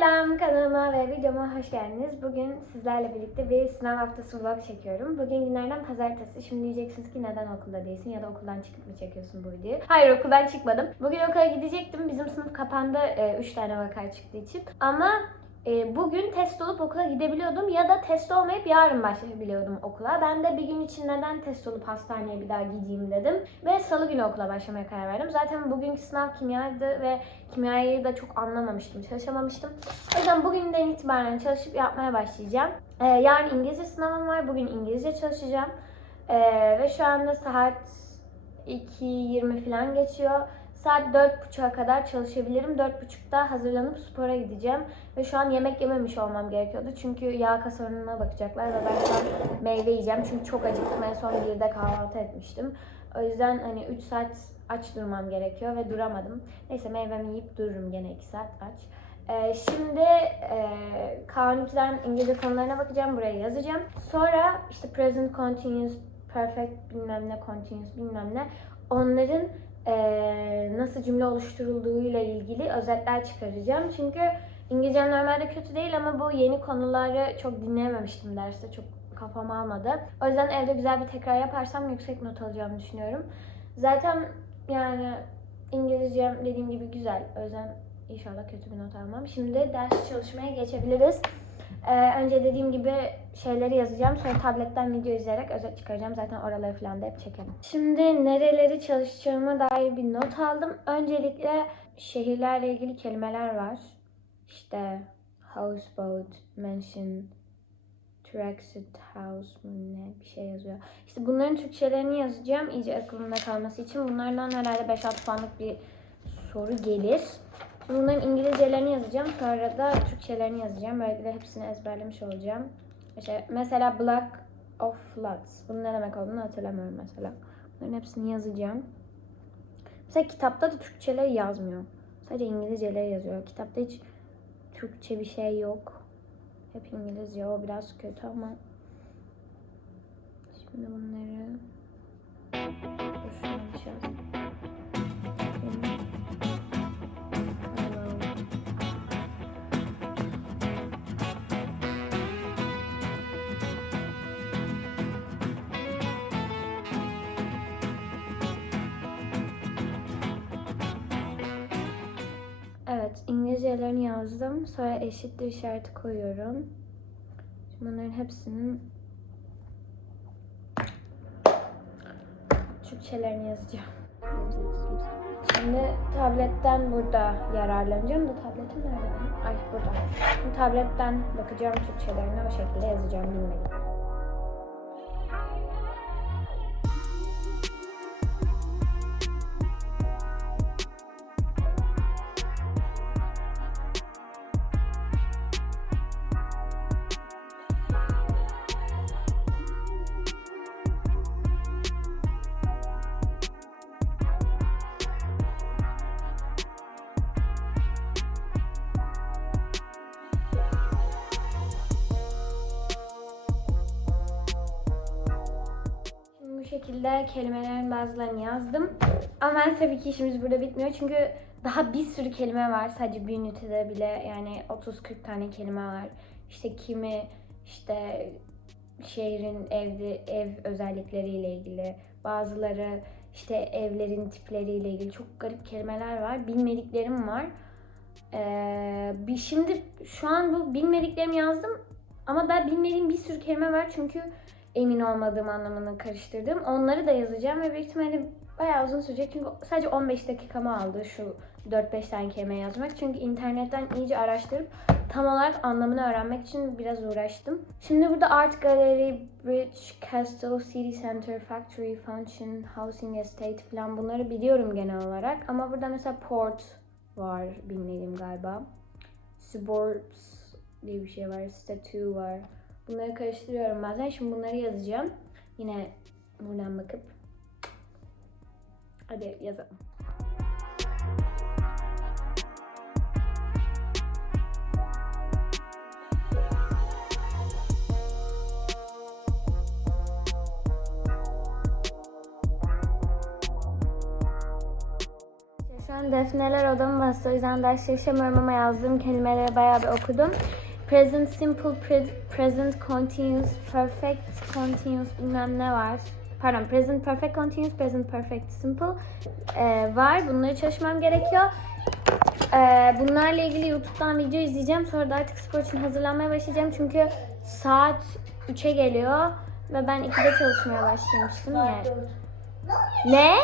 Selam kanalıma ve videoma hoş geldiniz. Bugün sizlerle birlikte bir sınav haftası vlog çekiyorum. Bugün günlerden pazartesi. Şimdi diyeceksiniz ki neden okulda değilsin ya da okuldan çıkıp mı çekiyorsun bu videoyu? Hayır okuldan çıkmadım. Bugün okula gidecektim. Bizim sınıf kapandı 3 tane vaka çıktığı için. Ama e, bugün test olup okula gidebiliyordum ya da test olmayıp yarın başlayabiliyordum okula. Ben de bir gün için neden test olup hastaneye bir daha gideyim dedim. Ve salı günü okula başlamaya karar verdim. Zaten bugünkü sınav kimyaydı ve kimyayı da çok anlamamıştım, çalışamamıştım. O yüzden bugünden itibaren çalışıp yapmaya başlayacağım. Ee, yarın İngilizce sınavım var. Bugün İngilizce çalışacağım. Ee, ve şu anda saat 2.20 falan geçiyor. Saat 4.30'a kadar çalışabilirim. 4.30'da hazırlanıp spora gideceğim. Ve şu an yemek yememiş olmam gerekiyordu. Çünkü yağ kasarına bakacaklar ve ben şu an meyve yiyeceğim. Çünkü çok acıktım. En son 1'de kahvaltı etmiştim. O yüzden hani 3 saat aç durmam gerekiyor ve duramadım. Neyse meyvemi yiyip dururum gene 2 saat aç. Ee, şimdi e, K12'den İngilizce konularına bakacağım. Buraya yazacağım. Sonra işte present continuous, perfect bilmem ne, continuous bilmem ne. Onların nasıl cümle oluşturulduğuyla ilgili özetler çıkaracağım. Çünkü İngilizcem normalde kötü değil ama bu yeni konuları çok dinleyememiştim derste. Çok kafam almadı. O yüzden evde güzel bir tekrar yaparsam yüksek not alacağımı düşünüyorum. Zaten yani İngilizcem dediğim gibi güzel. O yüzden inşallah kötü bir not almam. Şimdi ders çalışmaya geçebiliriz. Ee, önce dediğim gibi şeyleri yazacağım. Sonra tabletten video izleyerek özet çıkaracağım. Zaten oraları falan da hep çekerim. Şimdi nereleri çalışacağıma dair bir not aldım. Öncelikle şehirlerle ilgili kelimeler var. İşte houseboat, mansion, Traxit House mu ne bir şey yazıyor. İşte bunların Türkçelerini yazacağım iyice aklımda kalması için. Bunlardan herhalde 5-6 puanlık bir soru gelir. Bunların İngilizcelerini yazacağım. Sonra da Türkçelerini yazacağım. Böylelikle hepsini ezberlemiş olacağım. İşte mesela Black of Floods. Bunun ne demek olduğunu hatırlamıyorum mesela. Bunların hepsini yazacağım. Mesela kitapta da Türkçeleri yazmıyor. Sadece İngilizceleri yazıyor. Kitapta hiç Türkçe bir şey yok. Hep İngilizce. O biraz kötü ama. Şimdi bunları... İngilizcelerini yazdım. Sonra eşittir işareti koyuyorum. Şimdi bunların hepsinin Türkçelerini yazacağım. Şimdi tabletten burada yararlanacağım da tabletim nerede? Ay burada. Şimdi tabletten bakacağım Türkçelerine o şekilde yazacağım bilmedim. Şekilde kelimelerin bazılarını yazdım. Ama tabii ki işimiz burada bitmiyor. Çünkü daha bir sürü kelime var. Sadece bir ünitede bile yani 30-40 tane kelime var. İşte kimi işte şehrin evde ev özellikleriyle ilgili, bazıları işte evlerin tipleriyle ilgili çok garip kelimeler var. Bilmediklerim var. Ee, şimdi şu an bu bilmediklerimi yazdım ama daha bilmediğim bir sürü kelime var çünkü emin olmadığım anlamını karıştırdım. Onları da yazacağım ve büyük ihtimalle bayağı uzun sürecek çünkü sadece 15 dakikamı aldı şu 4-5 tane kelime yazmak. Çünkü internetten iyice araştırıp tam olarak anlamını öğrenmek için biraz uğraştım. Şimdi burada Art Gallery, Bridge, Castle, City Center, Factory, Function, Housing Estate falan bunları biliyorum genel olarak. Ama burada mesela Port var bilmediğim galiba. Suburbs diye bir şey var. Statue var. Bunları karıştırıyorum bazen. Şimdi bunları yazacağım. Yine buradan bakıp. Hadi yazalım. Şu an defneler odamı bastı. O yüzden ders çalışamıyorum ama yazdığım kelimeleri bayağı bir okudum. Present simple, pre- present continuous, perfect continuous bilmem ne var. Pardon, present perfect continuous, present perfect simple ee, var. Bunları çalışmam gerekiyor. Ee, bunlarla ilgili YouTube'dan video izleyeceğim. Sonra da artık spor için hazırlanmaya başlayacağım. Çünkü saat 3'e geliyor ve ben 2'de çalışmaya başlamıştım yani. Ne?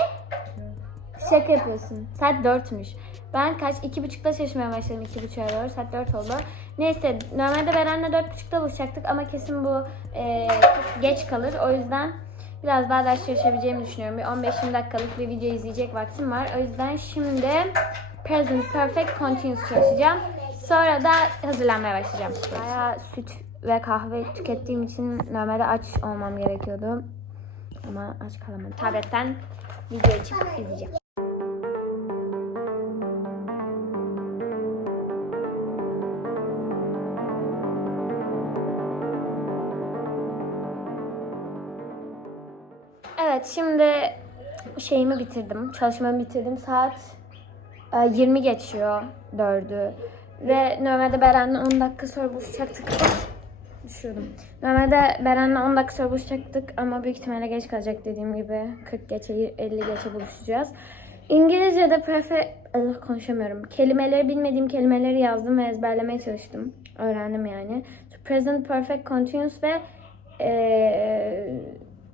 Şaka yapıyorsun. Saat 4'müş. Ben kaç? 2.30'da çalışmaya başladım. 2.30'a doğru. Saat 4 oldu. Neyse normalde Beren'le 4.30'da buluşacaktık ama kesin bu e, geç kalır. O yüzden biraz daha ders çalışabileceğimi düşünüyorum. Bir 15-20 dakikalık bir video izleyecek vaktim var. O yüzden şimdi present perfect continuous çalışacağım. Sonra da hazırlanmaya başlayacağım. Bayağı süt ve kahve tükettiğim için normalde aç olmam gerekiyordu. Ama aç kalamadım. Tabletten video açıp izleyeceğim. Şimdi şeyimi bitirdim. Çalışmamı bitirdim. Saat e, 20 geçiyor 4'ü. Ve normalde Beren'le 10 dakika sonra buluşacaktık. Ay, Düşüyordum. Normalde Beren'le 10 dakika sonra buluşacaktık ama büyük ihtimalle geç kalacak dediğim gibi. 40 geçe 50 geçe buluşacağız. İngilizce'de prefer... Ah, konuşamıyorum. Kelimeleri bilmediğim kelimeleri yazdım ve ezberlemeye çalıştım. Öğrendim yani. Present Perfect Continuous ve eee,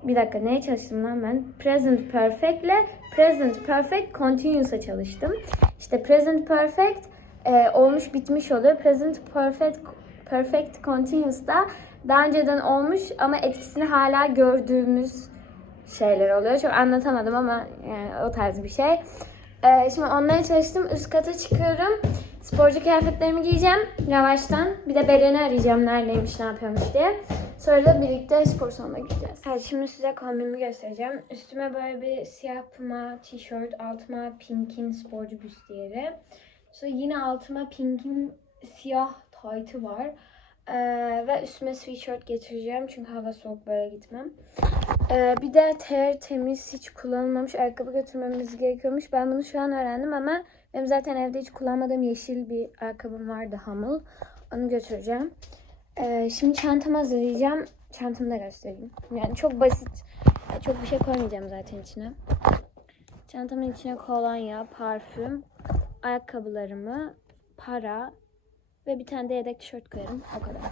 bir dakika neye çalıştım lan ben? Present Perfect ile Present Perfect Continuous'a çalıştım. İşte Present Perfect e, olmuş bitmiş oluyor. Present Perfect Perfect Continuous da daha önceden olmuş ama etkisini hala gördüğümüz şeyler oluyor. Çok anlatamadım ama yani o tarz bir şey. Ee, şimdi onlara çalıştım. Üst kata çıkıyorum. Sporcu kıyafetlerimi giyeceğim yavaştan. Bir de Beren'i arayacağım neredeymiş, ne yapıyormuş diye. Sonra da birlikte spor salonuna gideceğiz. Evet şimdi size kombinimi göstereceğim. Üstüme böyle bir siyah puma tişört, altıma pinkin sporcu büstiyeri. Sonra yine altıma pinkin siyah taytı var. Ee, ve üstüme sweatshirt getireceğim çünkü hava soğuk böyle gitmem. Ee, bir de ter temiz hiç kullanılmamış ayakkabı götürmemiz gerekiyormuş. Ben bunu şu an öğrendim ama benim zaten evde hiç kullanmadığım yeşil bir ayakkabım vardı hamıl. Onu götüreceğim. Ee, şimdi çantamı hazırlayacağım. Çantamı da göstereyim. Yani çok basit. Çok bir şey koymayacağım zaten içine. Çantamın içine kolonya, parfüm, ayakkabılarımı, para ve bir tane de yedek tişört koyarım. O kadar.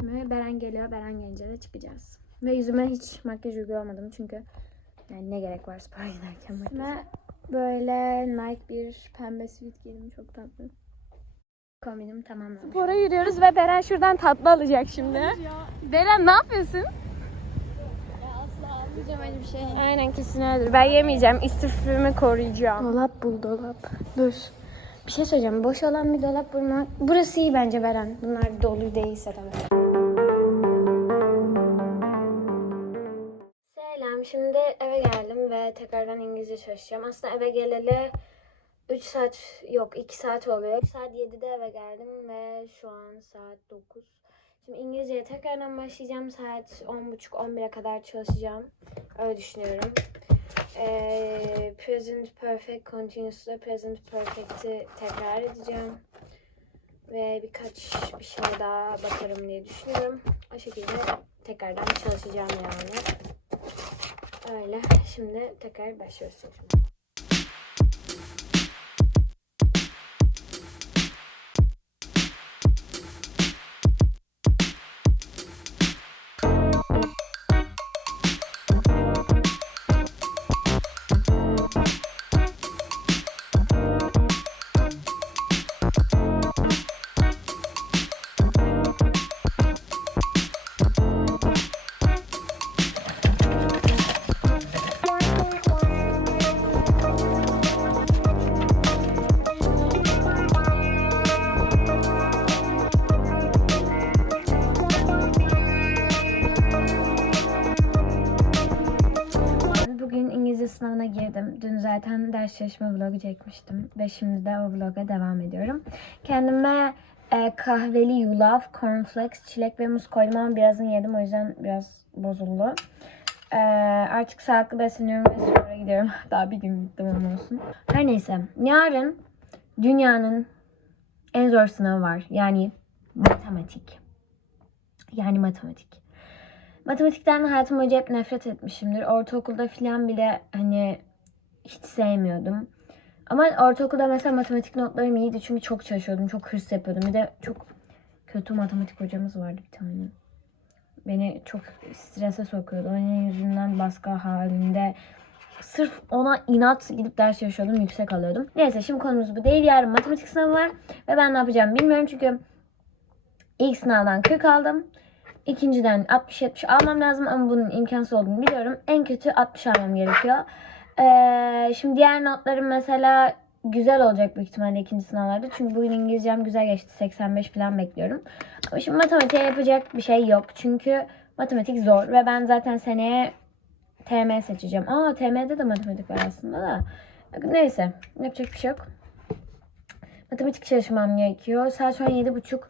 Şimdi Beren geliyor. Beren gelince de çıkacağız. Ve yüzüme hiç makyaj uygulamadım çünkü yani ne gerek var spora giderken makyaj. Ve böyle Nike bir pembe sweat giydim. Çok tatlı. Kombinim tamamlanmış. Spora yürüyoruz ve Beren şuradan tatlı alacak şimdi. Beren ne yapıyorsun? Almayacağım öyle bir şey. Aynen kesin öyledir. Ben yemeyeceğim. İstifimi koruyacağım. Dolap bul dolap. Dur. Bir şey söyleyeceğim. Boş olan bir dolap bulmak. Burası iyi bence Beren. Bunlar dolu değilse tabii. Eve geldim ve tekrardan İngilizce çalışacağım. Aslında eve geleli 3 saat yok 2 saat oluyor. Saat 7'de eve geldim ve şu an saat 9. Şimdi İngilizceye tekrardan başlayacağım. Saat 10.30-11'e kadar çalışacağım. Öyle düşünüyorum. Ee, present Perfect Continuous'la Present Perfect'i tekrar edeceğim. Ve birkaç bir şey daha bakarım diye düşünüyorum. O şekilde tekrardan çalışacağım yani. Öyle. Şimdi tekrar başlıyoruz. Çalışma vlogu çekmiştim. Ve şimdi de o vloga devam ediyorum. Kendime e, kahveli yulaf, cornflakes, çilek ve muz koydum ama birazını yedim. O yüzden biraz bozuldu. Ee, artık sağlıklı besleniyorum ve spora gidiyorum. Daha bir gün gittim ama olsun. Her neyse. Yarın dünyanın en zor sınavı var. Yani matematik. Yani matematik. Matematikten hayatım boyunca hep nefret etmişimdir. Ortaokulda falan bile hani hiç sevmiyordum. Ama ortaokulda mesela matematik notlarım iyiydi çünkü çok çalışıyordum, çok hırs yapıyordum. Bir de çok kötü matematik hocamız vardı bir tane. Beni çok strese sokuyordu. Onun yüzünden baskı halinde sırf ona inat gidip ders çalışıyordum, yüksek alıyordum. Neyse şimdi konumuz bu değil. Yarın matematik sınavı var ve ben ne yapacağım bilmiyorum çünkü ilk sınavdan 40 aldım. İkinciden 60-70 almam lazım ama bunun imkansız olduğunu biliyorum. En kötü 60 almam gerekiyor. Ee, şimdi diğer notlarım mesela güzel olacak büyük ihtimalle ikinci sınavlarda. Çünkü bugün İngilizcem güzel geçti. 85 falan bekliyorum. Ama şimdi matematiğe yapacak bir şey yok. Çünkü matematik zor ve ben zaten seneye TM seçeceğim. Aa TM'de de matematik var aslında da. Neyse yapacak bir şey yok. Matematik çalışmam gerekiyor. Saat şu an 7.30.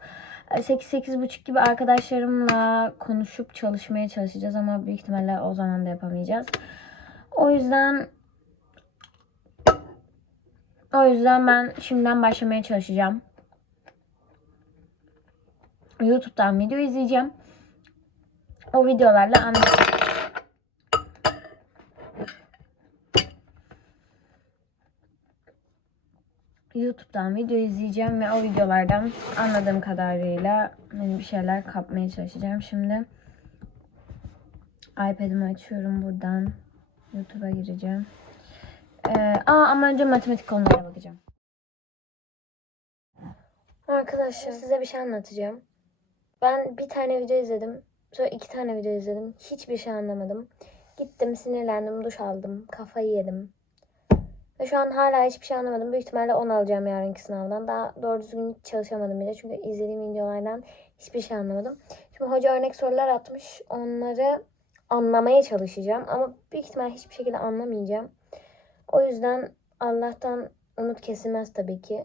8-8.30 gibi arkadaşlarımla konuşup çalışmaya çalışacağız ama büyük ihtimalle o zaman da yapamayacağız. O yüzden o yüzden ben şimdiden başlamaya çalışacağım. YouTube'dan video izleyeceğim. O videolarla anlatacağım. YouTube'dan video izleyeceğim ve o videolardan anladığım kadarıyla hani bir şeyler kapmaya çalışacağım. Şimdi iPad'imi açıyorum buradan. YouTube'a gireceğim. Ee, aa, ama önce matematik konulara bakacağım. Arkadaşlar size bir şey anlatacağım. Ben bir tane video izledim. Sonra iki tane video izledim. Hiçbir şey anlamadım. Gittim sinirlendim, duş aldım, kafayı yedim. Ve şu an hala hiçbir şey anlamadım. Büyük ihtimalle 10 alacağım yarınki sınavdan. Daha doğru düzgün hiç çalışamadım bile. Çünkü izlediğim videolardan hiçbir şey anlamadım. Şimdi hoca örnek sorular atmış. Onları anlamaya çalışacağım. Ama büyük ihtimalle hiçbir şekilde anlamayacağım. O yüzden Allah'tan umut kesilmez tabii ki.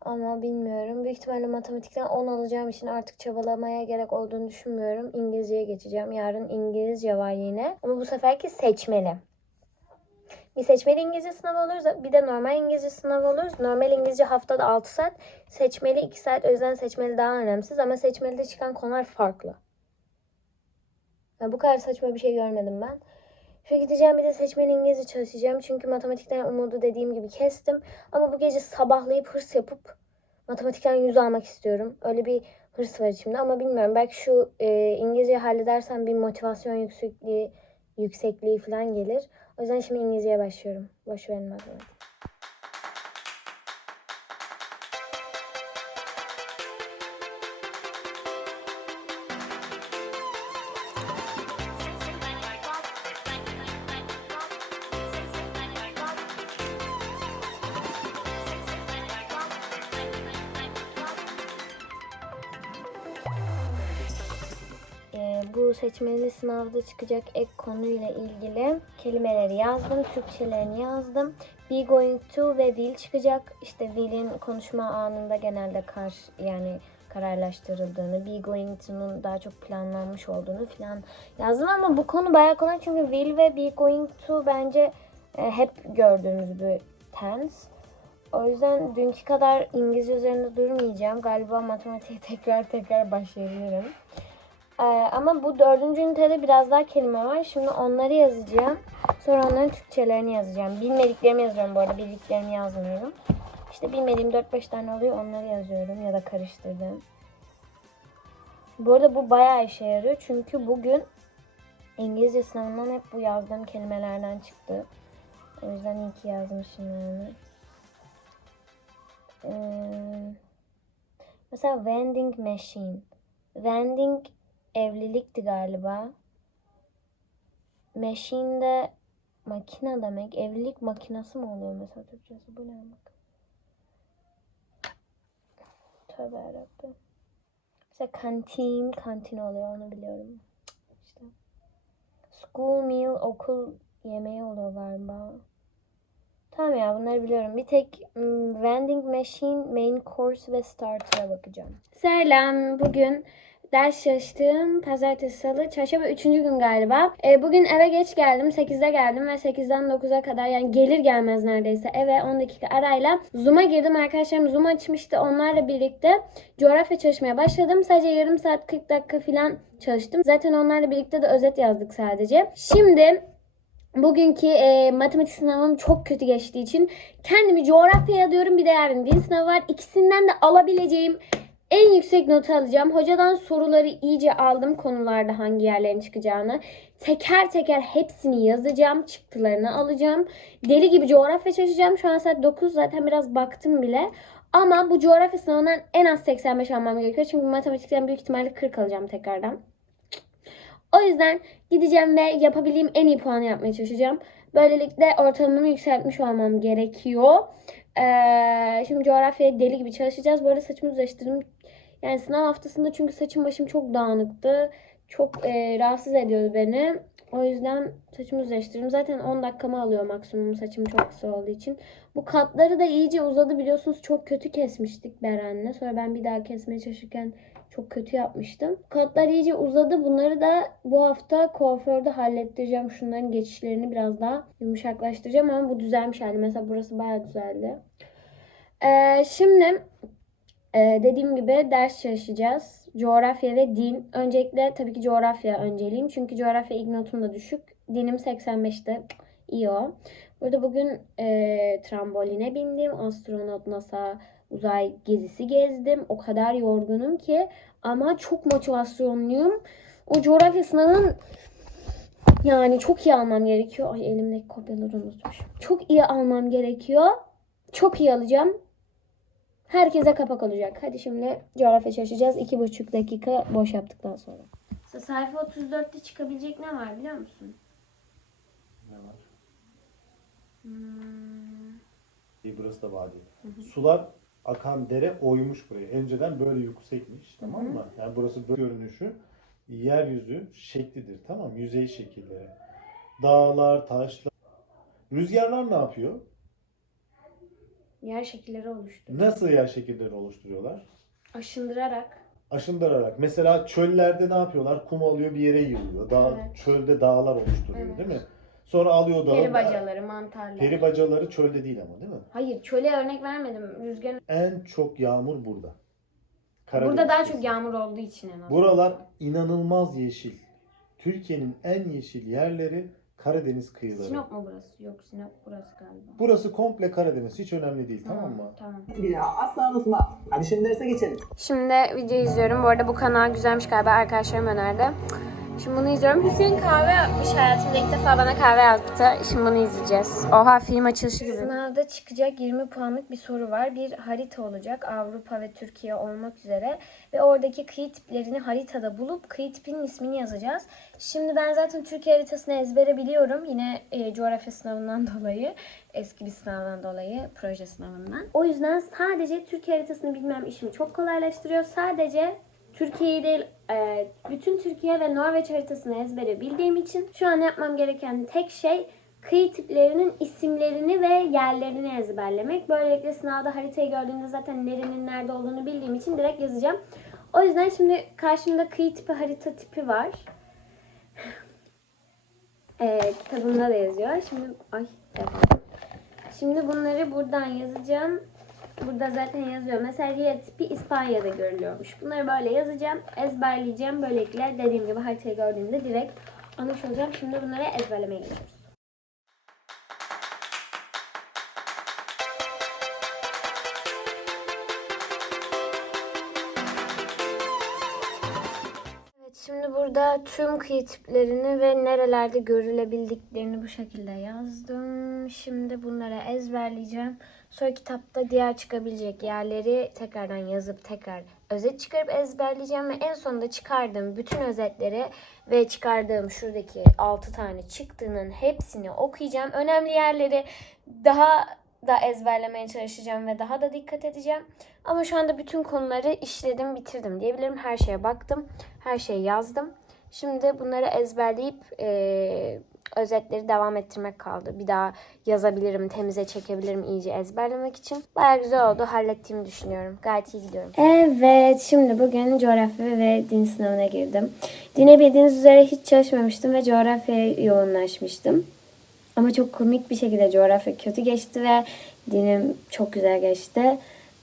Ama bilmiyorum. Büyük ihtimalle matematikten 10 alacağım için artık çabalamaya gerek olduğunu düşünmüyorum. İngilizceye geçeceğim. Yarın İngilizce var yine. Ama bu seferki seçmeli. Bir seçmeli İngilizce sınavı oluruz. Bir de normal İngilizce sınavı oluruz. Normal İngilizce haftada 6 saat. Seçmeli 2 saat. O yüzden seçmeli daha önemsiz. Ama seçmelide çıkan konular farklı. Ya bu kadar saçma bir şey görmedim ben. Şöyle gideceğim bir de seçmeli İngilizce çalışacağım. Çünkü matematikten umudu dediğim gibi kestim. Ama bu gece sabahlayıp hırs yapıp matematikten 100 almak istiyorum. Öyle bir hırs var içimde ama bilmiyorum. Belki şu e, İngilizceyi halledersem bir motivasyon yüksekliği, yüksekliği falan gelir. O yüzden şimdi İngilizceye başlıyorum. Boş verin matematik. Bu seçmeli sınavda çıkacak ek konuyla ilgili kelimeleri yazdım, Türkçelerini yazdım. Be going to ve will çıkacak. İşte will'in konuşma anında genelde kar yani kararlaştırıldığını, be going to'nun daha çok planlanmış olduğunu falan yazdım ama bu konu bayağı kolay çünkü will ve be going to bence e, hep gördüğümüz bir tense. O yüzden dünkü kadar İngilizce üzerinde durmayacağım. Galiba matematiğe tekrar tekrar başlayabilirim. Ee, ama bu dördüncü ünitede biraz daha kelime var. Şimdi onları yazacağım. Sonra onların Türkçelerini yazacağım. Bilmediklerimi yazıyorum bu arada. Bildiklerimi yazmıyorum. İşte bilmediğim 4-5 tane oluyor. Onları yazıyorum ya da karıştırdım. Bu arada bu bayağı işe yarıyor. Çünkü bugün İngilizce sınavından hep bu yazdığım kelimelerden çıktı. O yüzden iyi ki yazmışım yani. Ee, mesela vending machine. Vending evlilikti galiba. Machine de makine demek. Evlilik makinası mı oluyor mesela Türkçesi? Bu ne demek? Tövbe yarabbim. Mesela kantin, kantin oluyor onu biliyorum. İşte. School meal, okul yemeği oluyor galiba. Tamam ya bunları biliyorum. Bir tek hmm, vending machine, main course ve starter'a bakacağım. Selam. Bugün ders çalıştığım pazartesi, salı, çarşamba üçüncü gün galiba. Ee, bugün eve geç geldim. 8'de geldim ve 8'den 9'a kadar yani gelir gelmez neredeyse eve 10 dakika arayla Zoom'a girdim. Arkadaşlarım Zoom açmıştı. Onlarla birlikte coğrafya çalışmaya başladım. Sadece yarım saat 40 dakika falan çalıştım. Zaten onlarla birlikte de özet yazdık sadece. Şimdi Bugünkü e, matematik sınavım çok kötü geçtiği için kendimi coğrafyaya adıyorum. Bir de yarın din sınavı var. İkisinden de alabileceğim en yüksek notu alacağım. Hocadan soruları iyice aldım konularda hangi yerlerin çıkacağını. Teker teker hepsini yazacağım. Çıktılarını alacağım. Deli gibi coğrafya çalışacağım. Şu an saat 9 zaten biraz baktım bile. Ama bu coğrafya sınavından en az 85 almam gerekiyor. Çünkü matematikten büyük ihtimalle 40 alacağım tekrardan. O yüzden gideceğim ve yapabildiğim en iyi puanı yapmaya çalışacağım. Böylelikle ortalamamı yükseltmiş olmam gerekiyor. Ee, şimdi coğrafyaya deli gibi çalışacağız. Bu arada saçımı düzleştirdim. Yani sınav haftasında çünkü saçım başım çok dağınıktı. Çok e, rahatsız ediyordu beni. O yüzden saçımı düzleştirdim. Zaten 10 dakikamı alıyor maksimum saçım çok kısa olduğu için. Bu katları da iyice uzadı biliyorsunuz. Çok kötü kesmiştik Beren'le. Sonra ben bir daha kesmeye çalışırken çok kötü yapmıştım. Katlar iyice uzadı. Bunları da bu hafta kuaförde hallettireceğim. Şunların geçişlerini biraz daha yumuşaklaştıracağım ama bu düzelmiş hali. Mesela burası bayağı düzeldi. Ee, şimdi e, dediğim gibi ders çalışacağız. Coğrafya ve din. Öncelikle tabii ki coğrafya önceliğim. Çünkü coğrafya ilk notum da düşük. Dinim 85'te. İyi o. Burada bugün e, tramboline bindim. Astronot NASA uzay gezisi gezdim. O kadar yorgunum ki ama çok motivasyonluyum. O coğrafya sınavının yani çok iyi almam gerekiyor. Ay elimdeki kopyaları unutmuşum. Çok iyi almam gerekiyor. Çok iyi alacağım. Herkese kapak olacak. Hadi şimdi coğrafya çalışacağız. İki buçuk dakika boş yaptıktan sonra. Sayfa 34'te çıkabilecek ne var biliyor musun? Ne var? Hmm. İyi burası da vadi. Sular akan dere oymuş burayı. Önceden böyle yüksekmiş tamam mı? Yani burası böyle görünüşü yeryüzü şeklidir tamam mı? Yüzey şekilleri. Dağlar, taşlar. Rüzgarlar ne yapıyor? Yer şekilleri oluştu. Nasıl yer şekilleri oluşturuyorlar? Aşındırarak. Aşındırarak. Mesela çöllerde ne yapıyorlar? Kum alıyor bir yere yığılıyor. Dağ, Evet. Çölde dağlar oluşturuyor Evet. değil mi? Sonra alıyor dağı. Peri bacaları, mantarlar. Peri bacaları çölde değil ama değil mi? Hayır çöle örnek vermedim. Rüzgarın. En çok yağmur burada. Burada Karadeniz daha kısmı. çok yağmur olduğu için en azından. Buralar inanılmaz yeşil. Türkiye'nin en yeşil yerleri Karadeniz kıyıları. Sinop mu burası? Yok Sinop burası galiba. Burası komple Karadeniz. Hiç önemli değil tamam mı? Tamam. Daha asla unutma. Hadi şimdi derse geçelim. Şimdi video izliyorum. Bu arada bu kanal güzelmiş galiba. Arkadaşlarım önerdi. Şimdi bunu izliyorum. Hüseyin kahve yapmış hayatımda. ilk defa bana kahve yaptı. Şimdi bunu izleyeceğiz. Oha film açılışı gibi. Sınavda çıkacak 20 puanlık bir soru var. Bir harita olacak. Avrupa ve Türkiye olmak üzere. Ve oradaki kıyı tiplerini haritada bulup kıyı tipinin ismini yazacağız. Şimdi ben zaten Türkiye haritasını ezbere biliyorum. Yine e, coğrafya sınavından dolayı. Eski bir sınavdan dolayı. Proje sınavından. O yüzden sadece Türkiye haritasını bilmem işimi çok kolaylaştırıyor. Sadece Türkiye'yi değil, e, bütün Türkiye ve Norveç haritasını ezbere bildiğim için şu an yapmam gereken tek şey kıyı tiplerinin isimlerini ve yerlerini ezberlemek. Böylelikle sınavda haritayı gördüğümde zaten nerenin nerede olduğunu bildiğim için direkt yazacağım. O yüzden şimdi karşımda kıyı tipi harita tipi var. E, kitabımda da yazıyor. Şimdi ay telefon. Şimdi bunları buradan yazacağım. Burada zaten yazıyor. Mesela Ria tipi İspanya'da görülüyormuş. Bunları böyle yazacağım, ezberleyeceğim. Böylelikle dediğim gibi haritayı gördüğümde direkt anlamış olacağım. Şimdi bunları ezberlemeye geçiyoruz. Şimdi burada tüm kıyı tiplerini ve nerelerde görülebildiklerini bu şekilde yazdım. Şimdi bunları ezberleyeceğim. Sonra kitapta diğer çıkabilecek yerleri tekrardan yazıp tekrar özet çıkarıp ezberleyeceğim ve en sonunda çıkardığım bütün özetleri ve çıkardığım şuradaki 6 tane çıktığının hepsini okuyacağım. Önemli yerleri daha da ezberlemeye çalışacağım ve daha da dikkat edeceğim. Ama şu anda bütün konuları işledim, bitirdim diyebilirim. Her şeye baktım, her şeyi yazdım. Şimdi bunları ezberleyip eee, özetleri devam ettirmek kaldı. Bir daha yazabilirim, temize çekebilirim iyice ezberlemek için. Baya güzel oldu. Hallettiğimi düşünüyorum. Gayet iyi gidiyorum. Evet, şimdi bugün coğrafya ve din sınavına girdim. Dine bildiğiniz üzere hiç çalışmamıştım ve coğrafyaya yoğunlaşmıştım. Ama çok komik bir şekilde coğrafya kötü geçti ve dinim çok güzel geçti.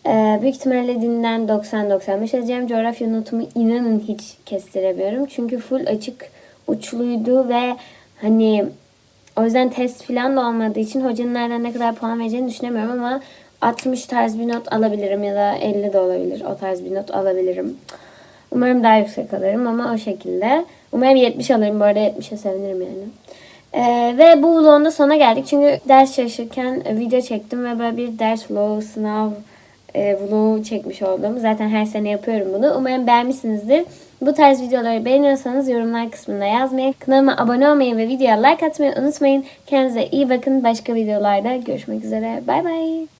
Ee, büyük ihtimalle dinden 90-95 alacağım. Coğrafya notumu inanın hiç kestiremiyorum. Çünkü full açık uçluydu ve hani o yüzden test falan da olmadığı için hocanın nereden ne kadar puan vereceğini düşünemiyorum ama 60 tarz bir not alabilirim ya da 50 de olabilir. O tarz bir not alabilirim. Umarım daha yüksek alırım ama o şekilde. Umarım 70 alırım. Bu arada 70'e sevinirim yani. Ee, ve bu vlogun da sona geldik. Çünkü ders çalışırken video çektim ve böyle bir ders vlogu, sınav e, vlogu çekmiş oldum. Zaten her sene yapıyorum bunu. Umarım beğenmişsinizdir. Bu tarz videoları beğeniyorsanız yorumlar kısmında yazmayı, kanalıma abone olmayı ve videoya like atmayı unutmayın. Kendinize iyi bakın. Başka videolarda görüşmek üzere. Bay bay.